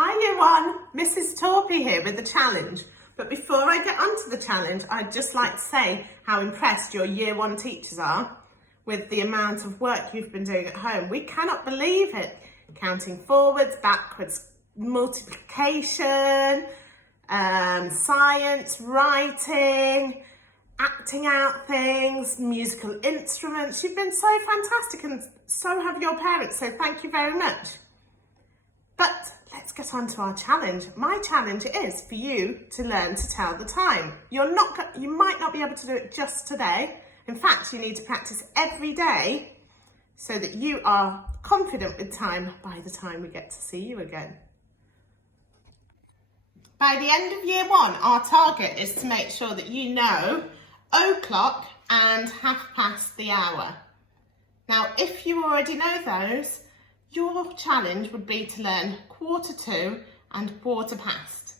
Hi Year 1, Mrs. Torpy here with the challenge. But before I get onto the challenge, I'd just like to say how impressed your Year 1 teachers are with the amount of work you've been doing at home. We cannot believe it. Counting forwards, backwards, multiplication, science, writing, acting out things, musical instruments. You've been so fantastic and so have your parents, so thank you very much. But let's get on to our challenge. My challenge is for you to learn to tell the time. You might not be able to do it just today. In fact, you need to practice every day so that you are confident with time by the time we get to see you again. By the end of Year 1, our target is to make sure that you know o'clock and half past the hour. Now, if you already know those, your challenge would be to learn 1/4 and 1/4.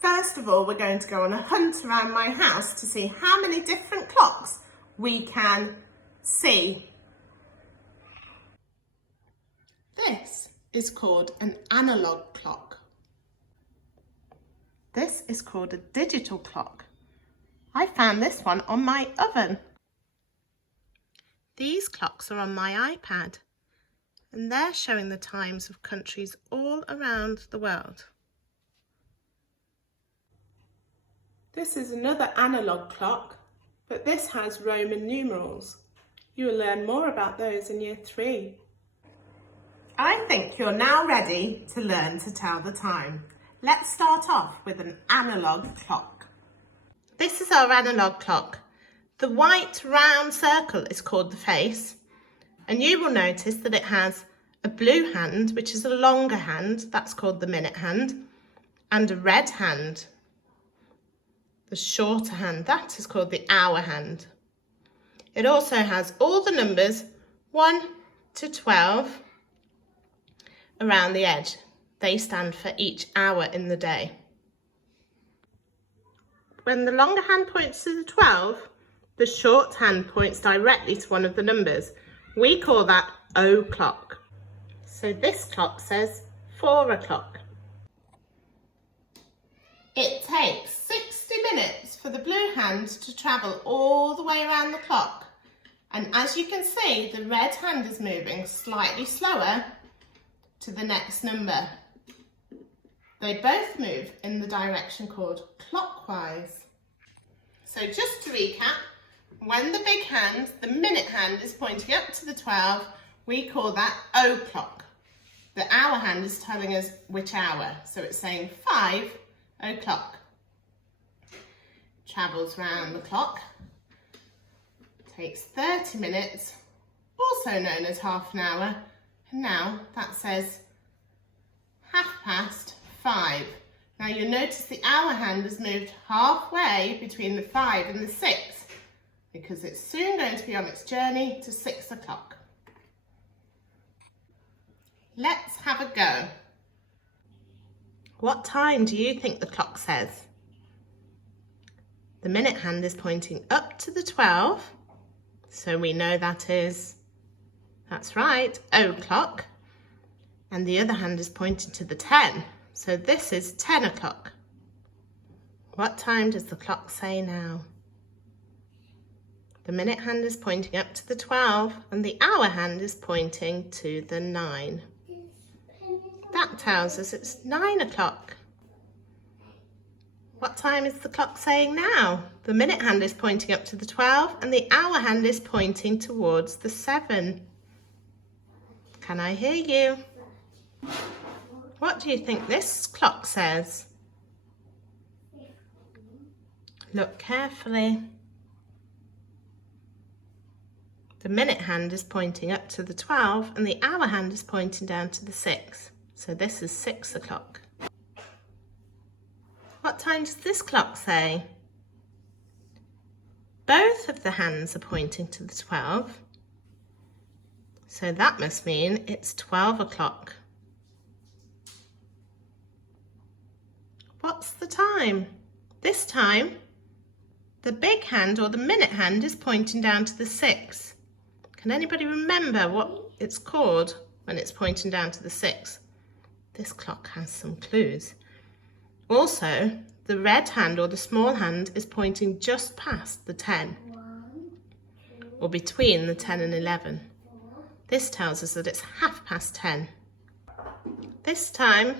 First of all, we're going to go on a hunt around my house to see how many different clocks we can see. This is called an analog clock. This is called a digital clock. I found this one on my oven. These clocks are on my iPad, and they're showing the times of countries all around the world. This is another analog clock, but this has Roman numerals. You will learn more about those in Year 3. I think you're now ready to learn to tell the time. Let's start off with an analog clock. This is our analog clock. The white round circle is called the face, and you will notice that it has a blue hand, which is a longer hand, that's called the minute hand, and a red hand, the shorter hand, that is called the hour hand. It also has all the numbers 1 to 12 around the edge. They stand for each hour in the day. When the longer hand points to the 12, the short hand points directly to one of the numbers. We call that o'clock. So this clock says 4 o'clock. It takes 60 minutes for the blue hand to travel all the way around the clock. And as you can see, the red hand is moving slightly slower to the next number. They both move in the direction called clockwise. So just to recap, when the big hand, the minute hand, is pointing up to the 12, we call that o'clock. The hour hand is telling us which hour, so it's saying 5 o'clock. Travels round the clock, takes 30 minutes, also known as half an hour, and now that says 5:30. Now you'll notice the hour hand has moved halfway between the 5 and the 6 because it's soon going to be on its journey to 6 o'clock. Let's have a go. What time do you think the clock says? The minute hand is pointing up to the 12, so we know that's right, o'clock. And the other hand is pointing to the 10, so this is 10 o'clock. What time does the clock say now? The minute hand is pointing up to the 12 and the hour hand is pointing to the 9. That tells us it's 9 o'clock. What time is the clock saying now? The minute hand is pointing up to the 12 and the hour hand is pointing towards the 7. Can I hear you? What do you think this clock says? Look carefully. The minute hand is pointing up to the 12 and the hour hand is pointing down to the 6. So this is 6 o'clock. What time does this clock say? Both of the hands are pointing to the 12. So that must mean it's 12 o'clock. What's the time? This time, the big hand or the minute hand is pointing down to the 6. Can anybody remember what it's called when it's pointing down to the 6? this clock has some clues. Also, the red hand or the small hand is pointing just past the 10, or between the 10 and 11. This tells us that it's 10:30. This time,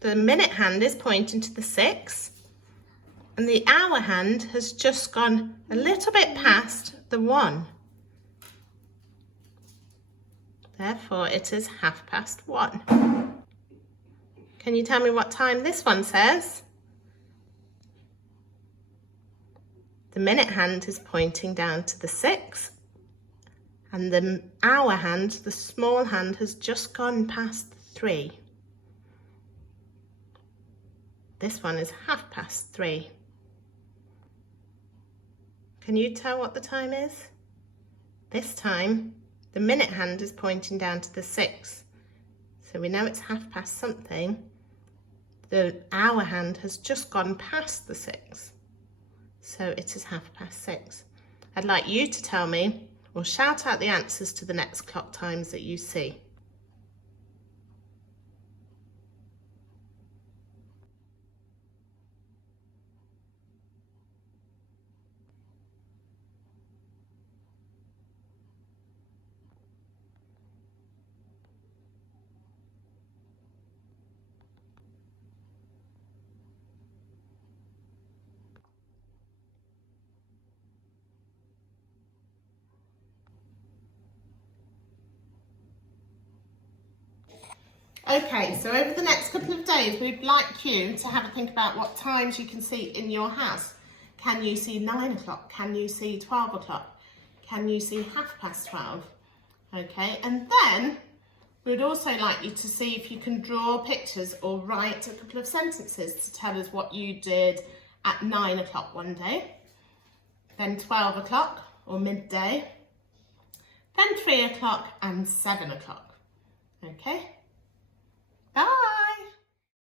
the minute hand is pointing to the 6, and the hour hand has just gone a little bit past the 1. Therefore, it is 1:30. Can you tell me what time this one says? The minute hand is pointing down to the 6, and the hour hand, the small hand, has just gone past the 3. This one is 3:30. Can you tell what the time is? This time, the minute hand is pointing down to the 6. So we know it's 1/2 something. The hour hand has just gone past the 6. So it is 6:30. I'd like you to tell me or shout out the answers to the next clock times that you see. Okay, so over the next couple of days, we'd like you to have a think about what times you can see in your house. Can you see 9 o'clock? Can you see 12 o'clock? Can you see 12:30? Okay, and then we'd also like you to see if you can draw pictures or write a couple of sentences to tell us what you did at 9 o'clock one day, then 12 o'clock or midday, then 3 o'clock and 7 o'clock. Okay? Bye.